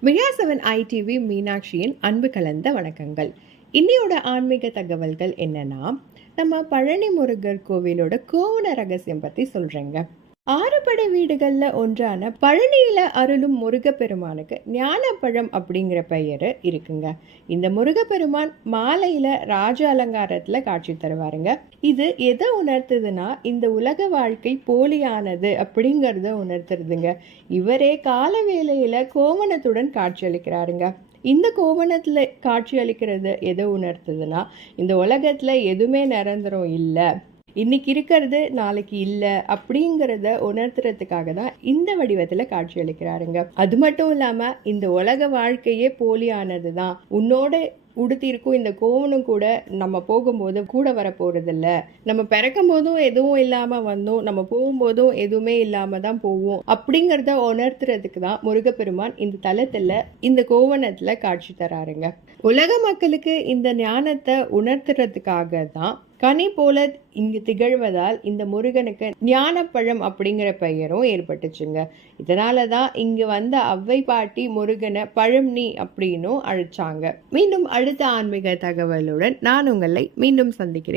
மியா seven ITV மீனாட்சியின் அன்பு கலந்த வணக்கங்கள். இன்னையோட ஆன்மீக தகவல்கள் என்னன்னா நம்ம பழனி முருகர் கோவிலோட கோவண ரகசியம் பத்தி சொல்றேங்க. ஆறுபடை வீடுகளில் ஒன்றான பழனியில் அருளும் முருகப்பெருமானுக்கு ஞானப்பழம் அப்படிங்கிற பெயர் இருக்குங்க. இந்த முருகப்பெருமான் மாலையில் ராஜ அலங்காரத்தில் காட்சி தருவாருங்க. இது எதை உணர்த்துதுன்னா இந்த உலக வாழ்க்கை போலியானது அப்படிங்கிறத உணர்த்துறதுங்க. இவரே கால வேலையில் கோவணத்துடன் காட்சியளிக்கிறாருங்க இந்த கோவணத்தில் காட்சி அளிக்கிறது எதை உணர்த்துதுன்னா இந்த உலகத்தில் எதுவுமே நிரந்தரம் இல்லை. இன்னைக்கு இருக்கிறது நாளைக்கு இல்லை அப்படிங்கிறத உணர்த்துறதுக்காக தான் இந்த வடிவத்தில் காட்சி அளிக்கிறாருங்க. அது மட்டும் இல்லாமல் இந்த உலக வாழ்க்கையே போலியானது தான். உன்னோட உடுத்திருக்கும் இந்த கோவனும் கூட நம்ம போகும்போது கூட வர போகிறதில்ல நம்ம பிறக்கும் போதும் எதுவும் இல்லாமல் வந்தோம். நம்ம போகும்போதும் எதுவுமே இல்லாமல் தான் போவோம். அப்படிங்கிறத உணர்த்துறதுக்கு தான் முருகப்பெருமான் இந்த தலத்தில் இந்த கோவணத்தில் காட்சி தராருங்க. உலக மக்களுக்கு இந்த ஞானத்தை உணர்த்துறதுக்காக தான் கனி போல இங்கு திகழ்வதால் இந்த முருகனுக்கு ஞானப்பழம் அப்படிங்கிற பெயரும் ஏற்பட்டுச்சுங்க. இதனால தான் இங்கு வந்த அவ்வை பாட்டி முருகனை பழம்னி அப்படின்னும் அழைச்சாங்க. மீண்டும் அடுத்த ஆன்மீக தகவலுடன் நான் உங்களை மீண்டும் சந்திக்கிறேன்.